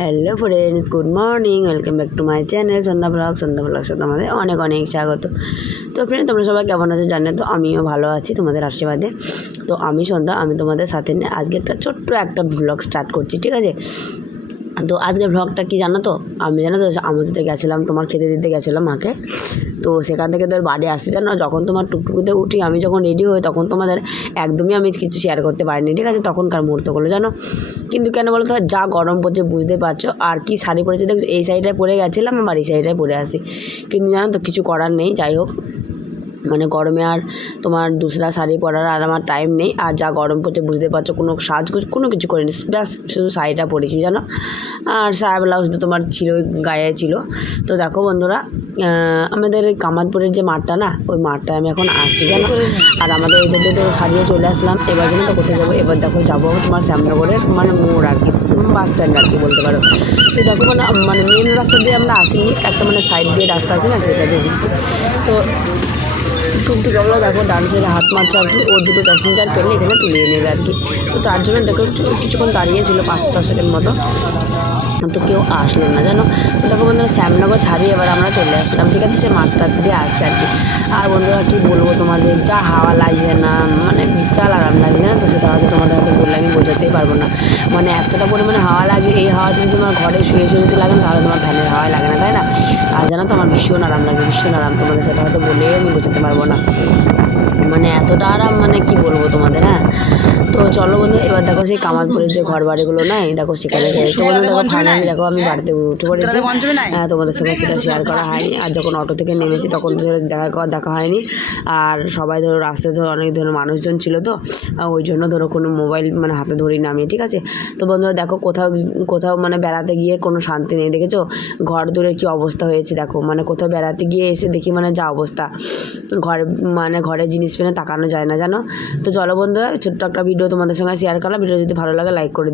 Hello friends good morning welcome back to my channel Sandhya blog Sandhya blog সাথে আমাদের অনেক অনেক স্বাগত। তো ফ্রেন্ড তোমরা সবাই কেমন আছো জানো তো? আমিও ভালো আছি তোমাদের আশীর্বাদে। তো আমি সন্ধ্যা, আমি তোমাদের সাথে নিয়ে আজকে একটা ছোট্ট একটা ব্লগ স্টার্ট করছি, ঠিক আছে? তো আজকের ব্লগটা কি জানো তো? আমি জানো তো আমুদিতে গেছিলাম তোমার খেতে দিতে গেছিলাম মাকে। তো সেখান থেকে তোর বাড়ি আসতে জানো? যখন তোমার টুকটুকিতে উঠি, আমি যখন রেডি হই, তখন তোমাদের একদমই আমি কিছু শেয়ার করতে পারিনি, ঠিক আছে? তখনকার মুহূর্তগুলো, জানো? কিন্তু কেন বলো তো, যা গরম পড়ছে, বুঝতে পারছ? আর কি শাড়ি পরেছে, দেখছ? এই শাড়িটায় পরে গেছিলাম আমার এই শাড়িটায় পরে আসি। কিন্তু জানো তো, কিছু করার নেই, যাই হোক। মানে গরমে আর তোমার দুসরা শাড়ি পরার আর আমার টাইম নেই। আর যা গরম পড়ছে, বুঝতে পারছ, কোনো সাজগোজ, কোনো কিছু করিনি। ব্যাস, শুধু শাড়িটা পরেছি, জানো? আর সায়া ব্লাউজ তো তোমার ছিল গায়ে ছিল। তো দেখো বন্ধুরা আমাদের কামাতপুরের যে মাঠটা না, ওই মাঠটায় আমি এখন আসছি জানো? আর আমাদের ওই দিকে তো সারিয়ে চলে আসলাম। এবার যেন তো কোথায় যাব? এবার দেখো, যাব তোমার শ্যামনগরের মানে মোড় আর কি বাস স্ট্যান্ড আর কি বলতে পারো। তো দেখো মানে মানে মেন রাস্তা দিয়ে আমরা আসিনি, একটা মানে সাইড দিয়ে রাস্তা আছে না সেটা দিয়ে দিচ্ছি তো টুকটুকাগুলো দেখো ডান সাইডে হাত মারছে আর কি। ও দুটো প্যাসেঞ্জার পেলে এখানে তুলিয়ে নেবে আর কি। তো তার জন্য দেখো কিছুক্ষণ দাঁড়িয়েছিল পাঁচ ছ সেকেন্ড মতো। তো কেউ আসলো না, জানো? তো দেখো বন্ধুরা, শ্যামনগর ছাড়িয়ে এবার আমরা চলে আসলাম, ঠিক আছে? সে মাঠটা দিয়ে আসছে আর কি। আর বন্ধুরা, কী বলব তোমাদের? যা হাওয়া লাগছে না মানে বিশাল আরাম লাগছে না তো? সেটা হয়তো তোমাদের হয়তো বললে আমি বোঝাতেই পারব না। মানে এতটা পরিমাণে হাওয়া লাগে, এই হাওয়া যদি তোমার ঘরে শুয়ে শুয়ে যদি লাগে, তাহলে তোমার ফ্যানের হাওয়া লাগে না, তাই না? আর জানো তো আমার ভীষণ আরাম লাগে, ভীষণ আরাম। তোমাদের সেটা হয়তো বলে আমি বোঝাতে পারব না। মানে এতটা আরাম মানে কি বলব তোমাদের হ্যাঁ? চলো বন্ধু এবার দেখো সেই কামালপুরের যে ঘর বাড়িগুলো নাই? দেখো সেখানে যাই তো বন্ধু দেখো ফাইনালি দেখো আমি বাড়িতে উঠে পড়েছি। হ্যাঁ তোমাদের সঙ্গে সেটা শেয়ার করা হয়নি। আর যখন অটো থেকে নেমেছি তখন তো দেখা দেখা হয়নি। আর সবাই ধরো রাস্তায় ধরো অনেক ধরো মানুষজন ছিল তো ওই জন্য ধরো কোনো মোবাইল মানে হাতে ধরি না আমি ঠিক আছে? তো বন্ধুরা দেখো কোথাও কোথাও মানে বেড়াতে গিয়ে কোনো শান্তি নেই দেখেছ? ঘর দূরের কী অবস্থা হয়েছে দেখো? মানে কোথাও বেড়াতে গিয়ে এসে দেখি মানে যা অবস্থা। ঘরে মানে ঘরে জিনিস পেনে তাকানো যায় না, জানো তো চলো বন্ধুরা, ছোট্ট একটা ভিডিও তোমাদের সঙ্গে শেয়ার করলাম ভিডিও যদি ভালো লাগে লাইক করে।